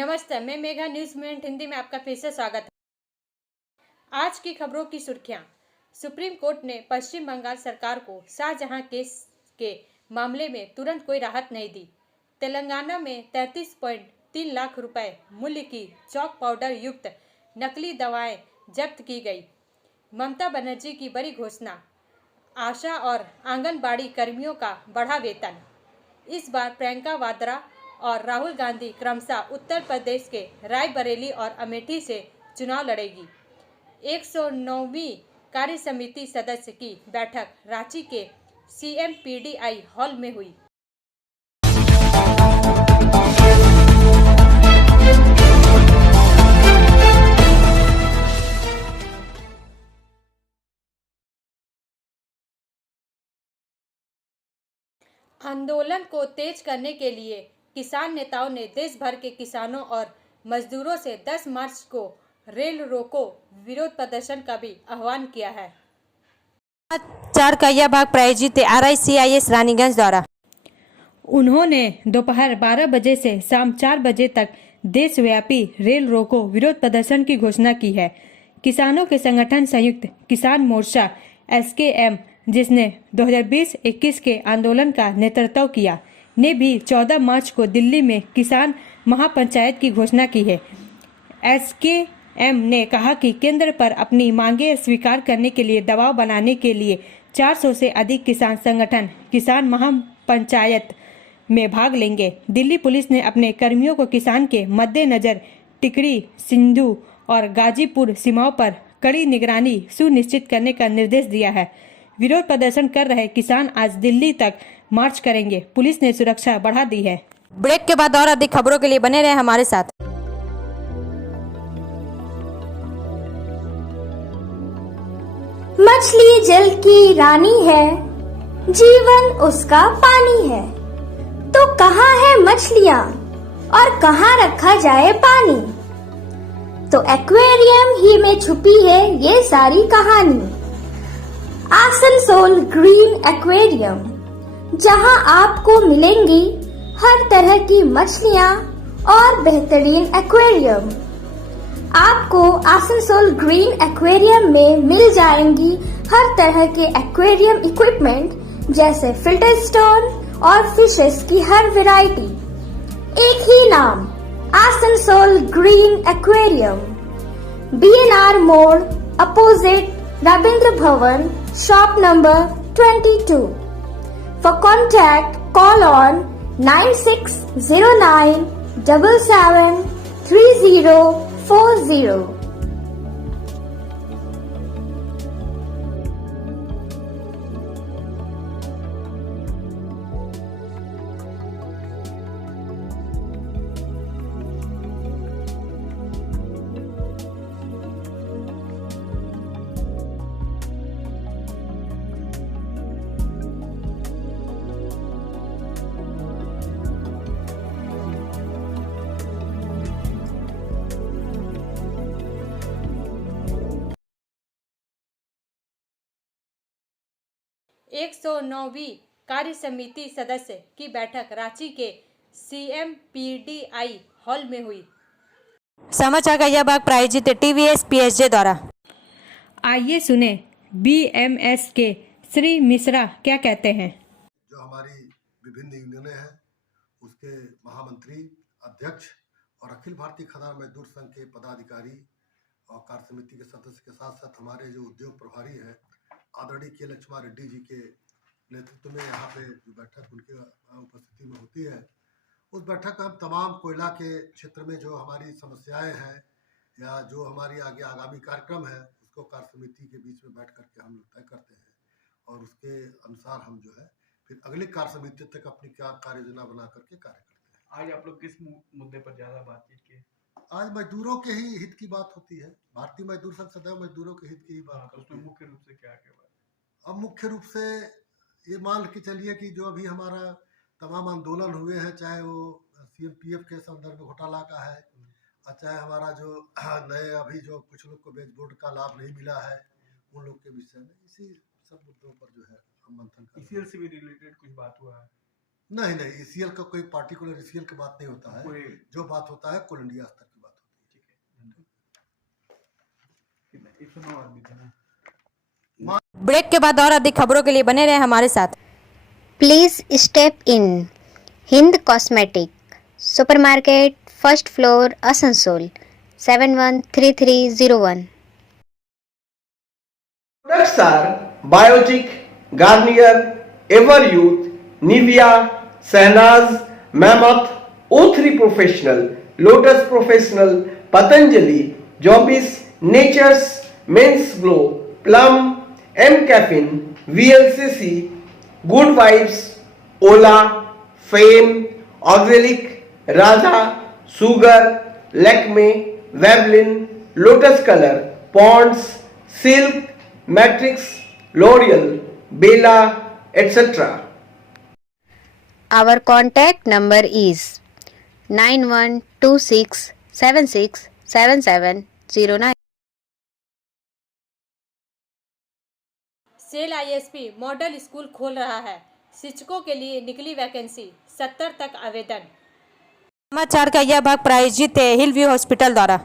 नमस्ते, मैं Megha news minute Hindi में आपका फिर से स्वागत है। आज की खबरों की सुर्खियां। सुप्रीम कोर्ट ने पश्चिम बंगाल सरकार को शाहजहां केस के मामले में तुरंत कोई राहत नहीं दी। तेलंगाना में 33.3 लाख रुपए मूल्य की चॉक पाउडर युक्त नकली दवाएं जब्त की गई। ममता बनर्जी की बड़ी घोषणा, आशा और आंगनबाड़ी कर्मियों का बढ़ा वेतन। इस बार प्रियंका वाड्रा और राहुल गांधी क्रमशः उत्तर प्रदेश के रायबरेली और अमेठी से चुनाव लड़ेगी। 109वीं कार्य समिति सदस्य की बैठक रांची के CMPDI हॉल में हुई। आंदोलन को तेज करने के लिए किसान नेताओं ने देश भर के किसानों और मजदूरों से 10 मार्च को रेल रोको विरोध प्रदर्शन का भी आह्वान किया है। 4 का यह भाग प्रायोजित है RICIS रानीगंज द्वारा। उन्होंने दोपहर 12 बजे से शाम 4 बजे तक देशव्यापी रेल रोको विरोध प्रदर्शन की घोषणा की है। किसानों के संगठन संयुक्त किसान मोर्चा SKM, जिसने 2020-21 के आंदोलन का नेतृत्व किया, ने भी 14 मार्च को दिल्ली में किसान महापंचायत की घोषणा की है। SKM ने कहा कि केंद्र पर अपनी मांगें स्वीकार करने के लिए दबाव बनाने के लिए 400 से अधिक किसान संगठन किसान महापंचायत में भाग लेंगे। दिल्ली पुलिस ने अपने कर्मियों को किसान के मद्देनजर टिकरी, सिंधु और गाजीपुर सीमाओं पर कड़ी निगरानी सुनिश्चित करने का निर्देश दिया है। विरोध प्रदर्शन कर रहे किसान आज दिल्ली तक मार्च करेंगे। पुलिस ने सुरक्षा बढ़ा दी है। ब्रेक के बाद और अधिक खबरों के लिए बने रहे हमारे साथ। मछली जल की रानी है, जीवन उसका पानी है। तो कहाँ है मछलियाँ और कहाँ रखा जाए पानी? तो एक्वेरियम ही में छुपी है ये सारी कहानी। आसनसोल ग्रीन एक्वेरियम, जहाँ आपको मिलेंगी हर तरह की मछलियाँ और बेहतरीन एक्वेरियम। आपको आसनसोल ग्रीन एक्वेरियम में मिल जाएंगी हर तरह के एक्वेरियम इक्विपमेंट, जैसे फिल्टर स्टोन और फिशेस की हर वैरायटी। एक ही नाम, आसनसोल ग्रीन एक्वेरियम। BNR मोड़, opposite Ravindra Bhavan, shop number 22। For contact, call on 9609 77 3040। एक 109वीं कार्य समिति सदस्य की बैठक रांची के CMPDI हॉल में हुई। समाचार का यह भाग प्रायोजित है TVS PSJ द्वारा। आइए सुने BMS के श्री मिश्रा क्या कहते हैं। जो हमारी विभिन्न यूनियनें हैं उसके महामंत्री, अध्यक्ष और अखिल भारतीय खदान मजदूर संघ के पदाधिकारी और कार्य समिति के सदस्य के साथ साथ हमारे जो उद्योग प्रभारी हैं आदरणीय के लक्ष्मा रेड्डी जी के नेतृत्व में यहाँ पे जो बैठक उनके उपस्थिति में होती है, उस बैठक में हम तमाम कोयला के क्षेत्र में जो हमारी समस्याएं हैं या जो हमारी आगे आगामी कार्यक्रम है उसको कार्य समिति के बीच में बैठ करके हम लोग तय करते हैं और उसके अनुसार हम जो है फिर अगली कार्य समिति तक अपनी कार्य योजना बना करके कार्य करते हैं। आज आप लोग किस मुद्दे पर ज्यादा बातचीत की? आज मजदूरों के ही हित की बात होती है। भारतीय मजदूर संघ सदैव मजदूरों के हित की ही बात करते हैं। मुख्य रूप से क्या क्या बात? अब मुख्य रूप से ये मान के चलिए कि जो अभी हमारा तमाम आंदोलन हुए हैं, चाहे वो CMPF के संदर्भ में घोटाला का है और चाहे हमारा जो नए अभी जो कुछ लोग को बेच बोर्ड का लाभ नहीं मिला है उन लोग के विषय में, इसी सब मुद्दों पर जो है हम मंथन कर रहे हैं। ECL से भी रिलेटेड कुछ बात हुआ है? नहीं नहीं, ईसीएल का कोई पार्टिकुलर ईसीएल की बात नहीं होता है। कोई जो बात होता है कुल इंडिया स्तर की बात होती ठीक है, इतना और भी था ना। ब्रेक के बाद और अधिक खबरों के लिए बने रहे हमारे साथ। Please step in. Hind Cosmetic, Supermarket, First Floor, Asansol, 713301. Products are Biotic, Garnier, Everyouth, Nivea, Sahnaz, Mammoth, O3 Professional, Lotus Professional, Patanjali, Jobis, Nature's, Men's Glow, Plum, M Caffeine, VLCC, Good Vibes, Ola, Fame, Oxalic, Radha, Sugar, Lakme, Vavlin, Lotus Color, Ponds, Silk, Matrix, L'Oreal, Bella, etc. Our contact number is 9126767709. SAIL ISP model school खोल रहा है। शिक्षकों के लिए निकली vacancy, 70 तक आवेदन। समाचार का यह भाग प्रायोजित है हिल व्यू हॉस्पिटल द्वारा।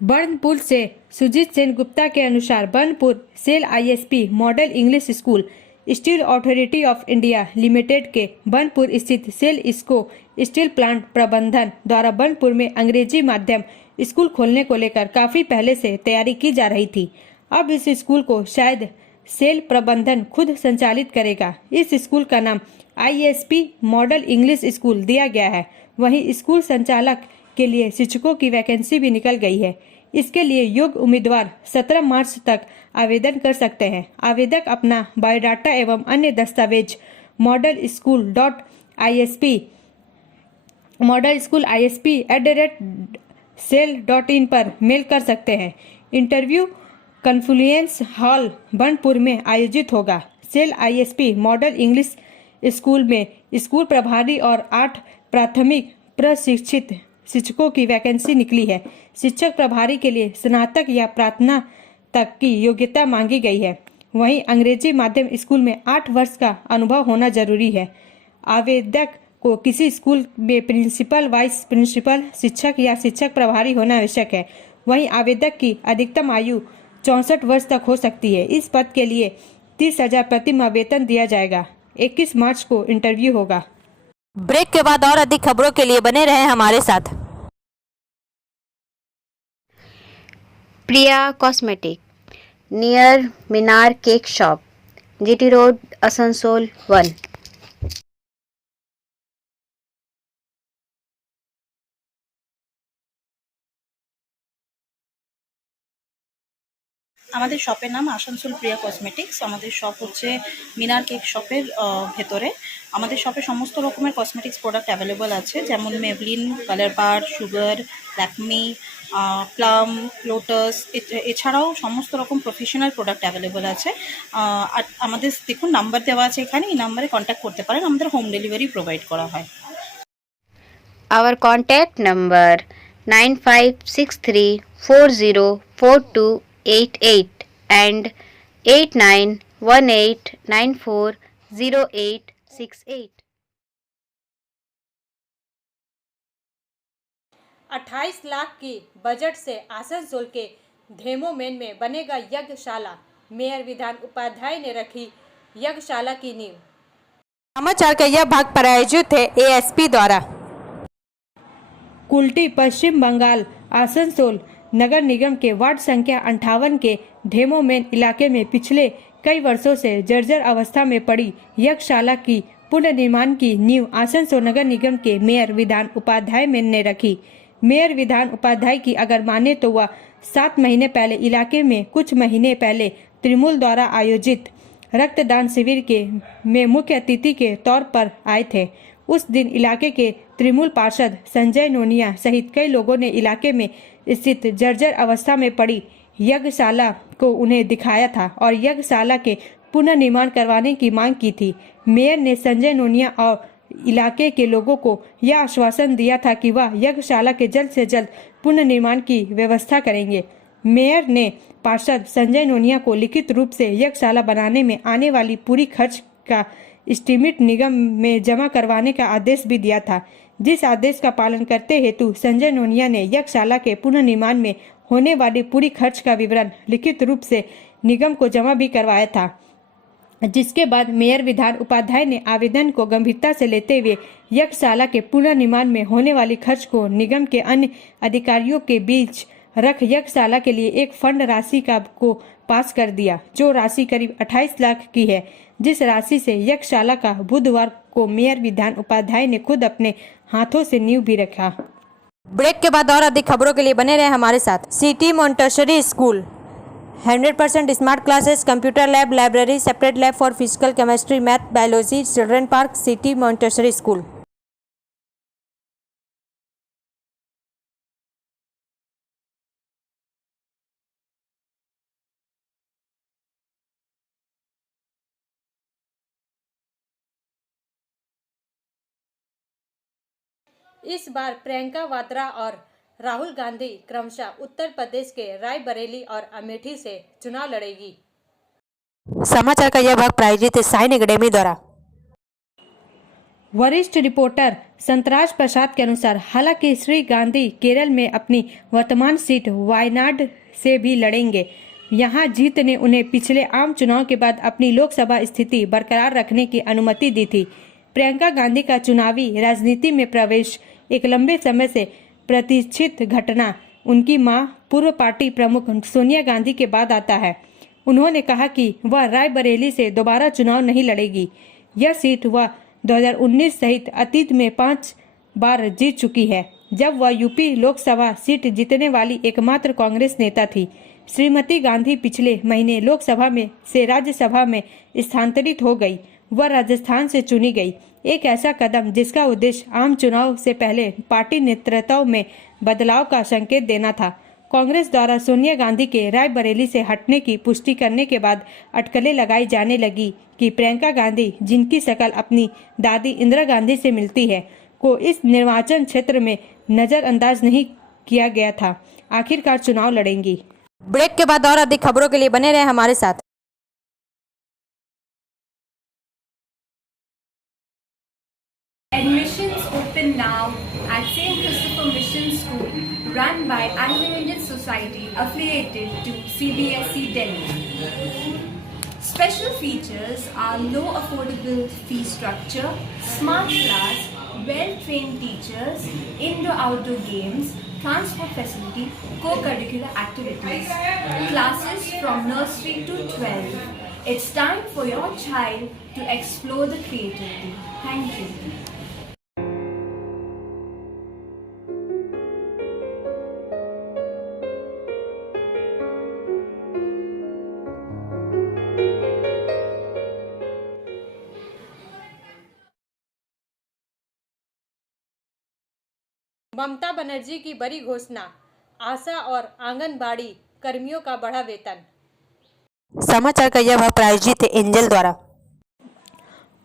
बर्नपुर से सुजीत सेन गुप्ता के अनुसार Burnpur SAIL ISP model English school steel authority of India limited के बर्नपुर स्थित सेल इसको स्टील प्लांट प्रबंधन द्वारा बर्नपुर में अंग्रेजी माध्यम स्कूल खोलने को लेकर काफी पहले से तैयारी की जा रही थी। अब इस स्कूल को शायद सेल प्रबंधन खुद संचालित करेगा। इस स्कूल का नाम आईएसपी मॉडल इंग्लिश स्कूल दिया गया है। वहीं स्कूल संचालक के लिए शिक्षकों की वैकेंसी भी निकल गई है। इसके लिए योग्य उम्मीदवार 17 मार्च तक आवेदन कर सकते हैं। आवेदक अपना बायोडाटा एवं अन्य दस्तावेज model school.isp@cell.in पर मेल कर सकते हैं। इंटरव्यू कॉन्फ्लुएंस हॉल बर्नपुर में आयोजित होगा। SAIL ISP model English school में स्कूल प्रभारी और 8 प्राथमिक प्रशिक्षित शिक्षकों की वैकेंसी निकली है। शिक्षक प्रभारी के लिए स्नातक या प्रार्थना तक की योग्यता मांगी गई है। वहीं अंग्रेजी माध्यम स्कूल में 8 वर्ष का अनुभव होना जरूरी है। आवेदक को किसी स्कूल में प्रिंसिपल, वाइस प्रिंसिपल, शिक्षक या शिक्षक प्रभारी होना आवश्यक है। वहीं आवेदक की अधिकतम आयु 64 वर्ष तक हो सकती है। इस पद के लिए 30,000 प्रति माह वेतन दिया जाएगा। 21 मार्च को इंटरव्यू होगा। ब्रेक के बाद और अधिक खबरों के लिए बने रहें हमारे साथ। Priya Cosmetic, near Minar Cake Shop, GT Road, Asansol 1. আমাদের শপের নাম আসানসোল প্রিয়া কসমেটিক্স। আমাদের শপ হচ্ছে মিনার কেক শপের ভেতরে। আমাদের শপে সমস্ত রকমের কসমেটিক্স প্রোডাক্ট অ্যাভেলেবল আছে, যেমন মেভলিন, কালার বার, সুগার, ল্যাকমি, প্লাম, লোটাস, এছাড়াও সমস্ত রকম প্রফেশনাল প্রোডাক্ট অ্যাভেলেবল আছে। আর আমাদের দেখুন নাম্বার দেওয়া আছে এখানে, এই নাম্বারে কন্ট্যাক্ট করতে পারেন। আমাদের হোম ডেলিভারি প্রোভাইড করা হয়। Our contact number 9563404288 and 8918940868. 28 lakh की बजट से आसनसोल के धेमोमेन में बनेगा यज्ञशाला। मेयर विधान उपाध्याय ने रखी यज्ञशाला की नींव। समाचार का यह भाग प्रायोजित है एएसपी द्वारा। कुल्टी पश्चिम बंगाल आसनसोल नगर निगम के वार्ड संख्या 58 के धेमोमेन इलाके में पिछले कई वर्षों से जर्जर अवस्था में पड़ी यज्ञशाला की पुनर्निर्माण की नींव आसनसोल नगर निगम के मेयर विधान उपाध्याय ने रखी। मेयर विधान उपाध्याय की अगर माने तो वह 7 महीने पहले इलाके में कुछ महीने पहले तृणमूल द्वारा आयोजित रक्तदान शिविर में मुख्य अतिथि के तौर पर आए थे। उस दिन इलाके के तृणमूल पार्षद संजय नोनिया सहित कई लोगों ने इलाके में स्थित जर्जर अवस्था में पड़ी यज्ञशाला को उन्हें दिखाया था और यज्ञशाला के पुनर्निर्माण करवाने की मांग की थी। मेयर ने संजय नोनिया और इलाके के लोगों को यह आश्वासन दिया था कि वह यज्ञशाला के जल्द से जल्द पुनर्निर्माण की व्यवस्था करेंगे। मेयर ने पार्षद संजय नोनिया को लिखित रूप से यज्ञशाला बनाने में आने वाली पूरी खर्च का एस्टीमेट निगम में जमा करवाने का आदेश भी दिया था, जिस आदेश का पालन करते हेतु संजय नोनिया ने यज्ञशाला के पुनर्निर्माण में होने वाली पूरी खर्च का विवरण लिखित रूप से निगम को जमा भी करवाया था, जिसके बाद मेयर विधान उपाध्याय ने आवेदन को गंभीरता से लेते हुए यज्ञशाला के पुनर्निर्माण में होने वाली खर्च को निगम के अन्य अधिकारियों के बीच रख यज्ञशाला के लिए एक फंड राशि को पास कर दिया, जो राशि करीब 28 लाख की है, जिस राशि से यज्ञशाला का बुधवार को मेयर विधान उपाध्याय ने खुद अपने हाथों से नींव भी रखा। ब्रेक के बाद और अधिक खबरों के लिए बने रहे हमारे साथ। City Montessori school 100% smart classes, computer lab, library, separate lab for physical, chemistry, math, biology, children park, city Montessori school. इस बार प्रियंका वाड्रा और राहुल गांधी क्रमशः उत्तर प्रदेश के रायबरेली और अमेठी से चुनाव लड़ेगी। समाचार का यह भाग प्रायोजित है साइन एकेडमी द्वारा। वरिष्ठ रिपोर्टर संतराज प्रसाद के अनुसार हालांकि श्री गांधी केरल में अपनी वर्तमान सीट वायनाड से भी लड़ेंगे। यहां जीत ने उन्हें पिछले आम चुनाव के बाद अपनी लोकसभा स्थिति बरकरार रखने की अनुमति दी थी। प्रियंका गांधी का चुनावी राजनीति में प्रवेश एक लंबे समय से प्रतीक्षित घटना उनकी मां पूर्व पार्टी प्रमुख सोनिया गांधी के बाद आता है। उन्होंने कहा कि वह रायबरेली से दोबारा चुनाव नहीं लड़ेगी। यह सीट वह 2019 सहित अतीत में 5 बार जीत चुकी है, जब वह यूपी लोकसभा सीट जीतने वाली एकमात्र कांग्रेस नेता थी। श्रीमती गांधी पिछले महीने लोकसभा में से राज्यसभा में स्थानांतरित हो गई। वह राजस्थान से चुनी गई, एक ऐसा कदम जिसका उद्देश्य आम चुनाव से पहले पार्टी नेतृत्व में बदलाव का संकेत देना था। कांग्रेस द्वारा सोनिया गांधी के रायबरेली से हटने की पुष्टि करने के बाद अटकलें लगाई जाने लगी कि प्रियंका गांधी, जिनकी शक्ल अपनी दादी इंदिरा गांधी से मिलती है, को इस निर्वाचन क्षेत्र में नजरअंदाज नहीं किया गया था, आखिरकार चुनाव लड़ेंगी। ब्रेक के बाद और अधिक खबरों के लिए बने रहे हमारे साथ। Admissions open now at St. Christopher Mission School, run by Anglo-Indian Society affiliated to CBSE Delhi. Special features are low affordable fee structure, smart class, well-trained teachers, indoor-outdoor games, transport facility, co-curricular activities, classes from nursery to 12. It's time for your child to explore the creativity. Thank you. Mamata Banerjee की बड़ी घोषणा, आशा और आंगनबाड़ी कर्मियों का बढ़ा वेतन। समाचार का यह भाग प्रायोजित है एंजल द्वारा।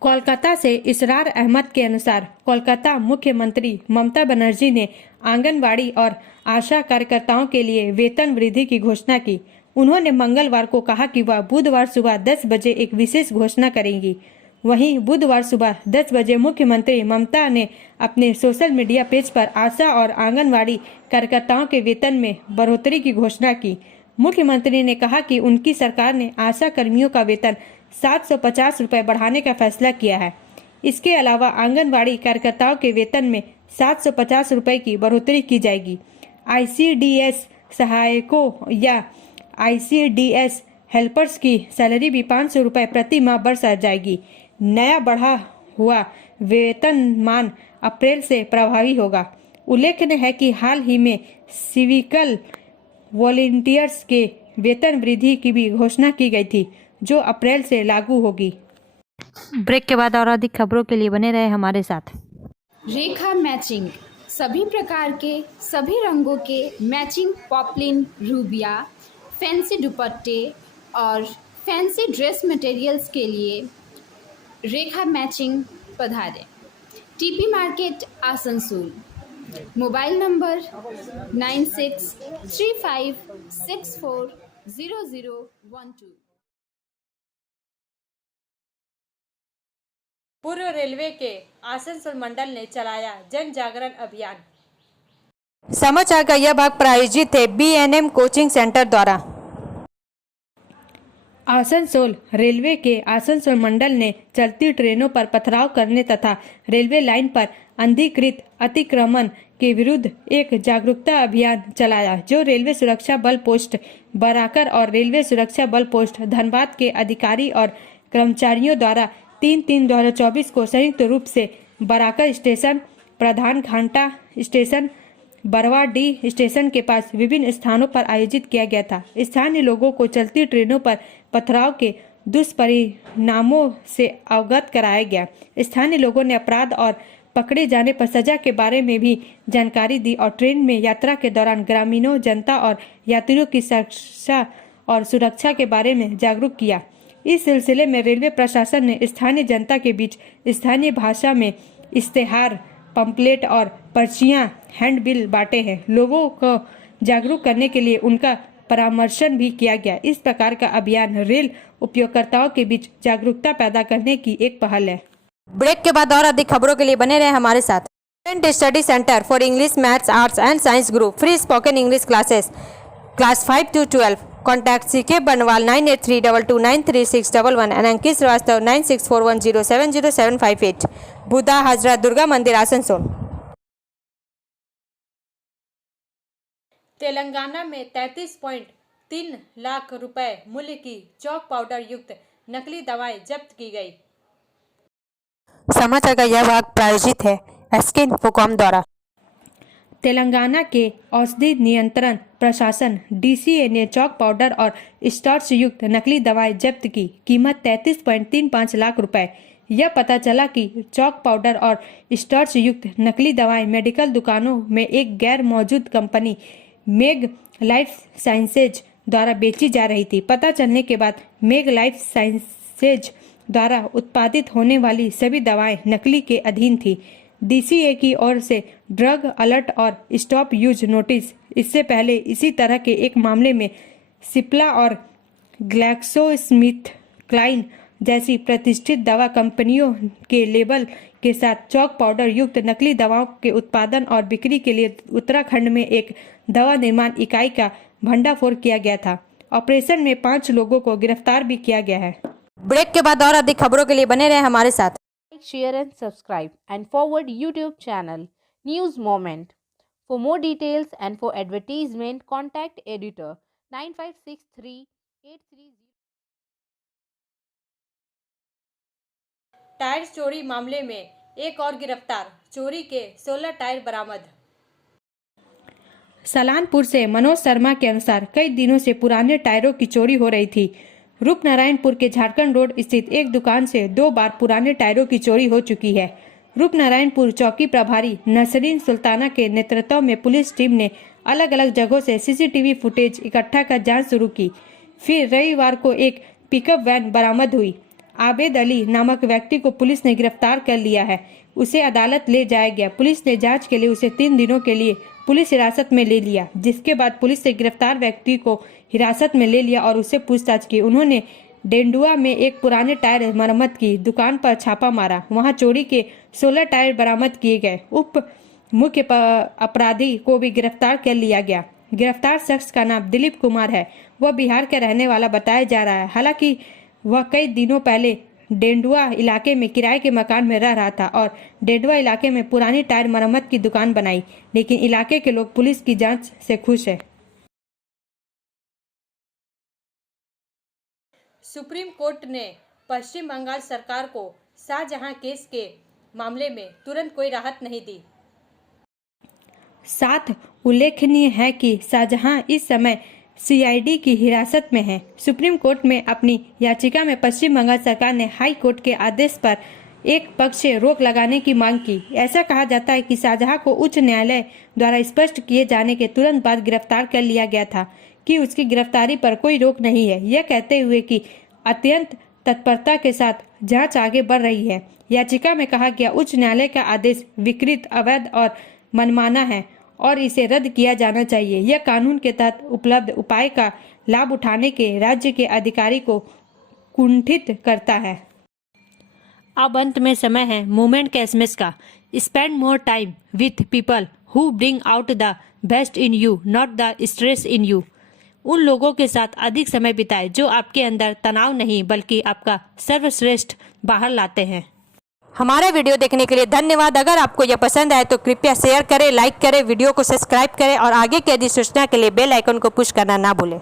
कोलकाता से इसरार अहमद के अनुसार कोलकाता मुख्यमंत्री ममता बनर्जी ने आंगनबाड़ी और आशा कार्यकर्ताओं के लिए वेतन वृद्धि की घोषणा की। उन्होंने मंगलवार को कहा कि वह बुधवार सुबह 10 बजे एक विशेष घोषणा करेंगी। वहीं बुधवार सुबह 10 बजे मुख्यमंत्री ममता ने अपने सोशल मीडिया पेज पर आशा और आंगनवाड़ी कार्यकर्ताओं के वेतन में बढ़ोतरी की घोषणा की। मुख्यमंत्री ने कहा कि उनकी सरकार ने आशा कर्मियों का वेतन 750 रुपये बढ़ाने का फैसला किया है। इसके अलावा आंगनवाड़ी कार्यकर्ताओं के वेतन में 750 रुपये की बढ़ोतरी की जाएगी। ICDS सहायकों या ICDS हेल्पर्स की सैलरी भी 500 रुपये प्रति माह बढ़ जाएगी। नया बढ़ा हुआ वेतनमान अप्रैल से प्रभावी होगा। उल्लेखनीय है कि हाल ही में सिविकल वॉलंटियर्स के वेतन वृद्धि की भी घोषणा की गई थी, जो अप्रैल से लागू होगी। ब्रेक के बाद और अधिक खबरों के लिए बने रहे हमारे साथ। रेखा मैचिंग, सभी प्रकार के सभी रंगों के मैचिंग पॉपलिन, रूबिया, फैंसी दुपट्टे और फैंसी ड्रेस मटेरियल्स के लिए रेखा मैचिंग पधारें। TP market Asansol. Mobile number 9635640012। पूर्व रेलवे के आसनसोल मंडल ने चलाया जन जागरण अभियान। समाचार का यह भाग प्रायोजित है BNM कोचिंग सेंटर द्वारा। आसनसोल रेलवे के आसनसोल मंडल ने चलती ट्रेनों पर पथराव करने तथा रेलवे लाइन पर अनधिकृत अतिक्रमण के विरुद्ध एक जागरूकता अभियान चलाया, जो रेलवे सुरक्षा बल पोस्ट बराकर और रेलवे सुरक्षा बल पोस्ट धनबाद के अधिकारी और कर्मचारियों द्वारा 3/3/2024 को संयुक्त रूप से बराकर स्टेशन, प्रधान घाटा स्टेशन, बरवाडी स्टेशन के पास विभिन्न स्थानों पर आयोजित किया गया था। स्थानीय लोगों को चलती ट्रेनों पर पथराव के दुष्परिणामों से अवगत कराया गया। स्थानीय लोगों ने अपराध और पकड़े जाने पर सजा के बारे में भी जानकारी दी और ट्रेन में यात्रा के दौरान ग्रामीणों, जनता और यात्रियों की सुरक्षा और सुरक्षा के बारे में जागरूक किया। इस सिलसिले में रेलवे प्रशासन ने स्थानीय जनता के बीच स्थानीय भाषा में इश्तेहार, पंपलेट और पर्चियां, हैंडबिल बांटे हैं। लोगों को जागरूक करने के लिए उनका परामर्शन भी किया गया। इस प्रकार का अभियान रेल उपयोगकर्ताओं के बीच जागरूकता पैदा करने की एक पहल है। ब्रेक के बाद और अधिक खबरों के लिए बने रहे हमारे साथ। Student study centre for English, maths, arts and science group, free spoken English classes, class 5 to 12। Contact CK बनवाल 9832293611 एंड अंकित श्रीवास्तव 9641070758, बुधा हाजरा दुर्गा मंदिर, आसनसोल। तेलंगाना में 33.3 लाख रुपए मूल्य की चौक पाउडर युक्त नकली दवाएं जब्त की गई। समाचार का यह भाग प्रायोजित है SK इन्फोकॉम द्वारा। तेलंगाना के औषधि नियंत्रण प्रशासन DCA ने चौक पाउडर और स्टार्च युक्त नकली दवाएं जब्त की। कीमत 33.35 लाख रुपए। यह पता चला कि चौक पाउडर और स्टार्च युक्त नकली दवाएं मेडिकल दुकानों में एक गैर मौजूद कंपनी मेग लाइफ साइंसेज द्वारा बेची जा रही थी। पता चलने के बाद मेग लाइफ साइंसेज द्वारा उत्पादित होने वाली सभी दवाएं नकली के अधीन थी। DCA की ओर से ड्रग अलर्ट और स्टॉप यूज नोटिस इससे पहले इसी तरह के एक मामले में सिप्ला और ग्लैक्सोस्मिथक्लाइन जैसी प्रतिष्ठित दवा कंपनियों के लेबल के साथ चौक पाउडर युक्त नकली दवाओं के उत्पादन और बिक्री के लिए उत्तराखंड में एक दवा निर्माण इकाई का भंडाफोड़ किया गया था। ऑपरेशन में 5 लोगों को गिरफ्तार भी किया गया है। ब्रेक के बाद और अधिक खबरों के लिए बने रहे हमारे साथ। Like, share and subscribe and forward YouTube channel News Moment. For more details and for advertisement, contact editor 956383. Tyre चोरी मामले में एक और गिरफ्तार, चोरी के 16 टायर बरामद। सलानपुर से मनोज शर्मा के अनुसार कई दिनों से पुराने टायरों की चोरी हो रही थी। रूपनारायणपुर के झारखंड रोड स्थित एक दुकान से 2 बार पुराने टायरों की चोरी हो चुकी है। रूपनारायणपुर चौकी प्रभारी नसरीन सुल्ताना के नेतृत्व में पुलिस टीम ने अलग अलग जगहों से CCTV फुटेज इकट्ठा कर जांच शुरू की। फिर रविवार को एक पिकअप वैन बरामद हुई। आबेद अली नामक व्यक्ति को पुलिस ने गिरफ्तार कर लिया है। उसे अदालत ले जाया गया। पुलिस ने जांच के लिए उसे 3 दिनों के लिए पुलिस हिरासत में ले लिया, जिसके बाद पुलिस ने गिरफ्तार व्यक्ति को हिरासत में ले लिया और उससे पूछताछ की। उन्होंने डेंडुआ में एक पुराने टायर मरम्मत की दुकान पर छापा मारा। वहां चोरी के 16 टायर बरामद किए गए। उप मुख्य अपराधी को भी गिरफ्तार कर लिया गया। गिरफ्तार शख्स का नाम दिलीप कुमार है। वह बिहार का रहने वाला बताया जा रहा है। हालांकि वह कई दिनों पहले डेंडुआ इलाके में किराए के मकान में रह रहा था और डेंडुआ इलाके में पुरानी टायर मरम्मत की दुकान बनाई, लेकिन इलाके के लोग पुलिस की जांच से खुश है। सुप्रीम कोर्ट ने पश्चिम बंगाल सरकार को शाहजहां केस के मामले में तुरंत कोई राहत नहीं दी। साथ उल्लेखनीय है कि शाहजहां इस समय CID की हिरासत में है। सुप्रीम कोर्ट में अपनी याचिका में पश्चिम बंगाल सरकार ने हाई कोर्ट के आदेश पर एक पक्षीय रोक लगाने की मांग की। ऐसा कहा जाता है कि शाहजहां को उच्च न्यायालय द्वारा स्पष्ट किए जाने के तुरंत बाद गिरफ्तार कर लिया गया था कि उसकी गिरफ्तारी पर कोई रोक नहीं है, यह कहते हुए कि अत्यंत तत्परता के साथ जांच आगे बढ़ रही है। याचिका में कहा गया उच्च न्यायालय का आदेश विकृत, अवैध और मनमाना है और इसे रद्द किया जाना चाहिए। यह कानून के तहत उपलब्ध उपाय का लाभ उठाने के राज्य के अधिकारी को कुंठित करता है। अब अंत में समय है मोमेंट के एसएमएस का। Spend more time with people who bring out the best in you, not the stress in you. उन लोगों के साथ अधिक समय बिताएं जो आपके अंदर तनाव नहीं बल्कि आपका सर्वश्रेष्ठ बाहर लाते हैं। हमारा वीडियो देखने के लिए धन्यवाद। अगर आपको यह पसंद आए तो कृपया शेयर करें, लाइक करें, वीडियो को सब्सक्राइब करें और आगे की अधिक सूचना के लिए बेल आइकन को पुश करना ना भूलें।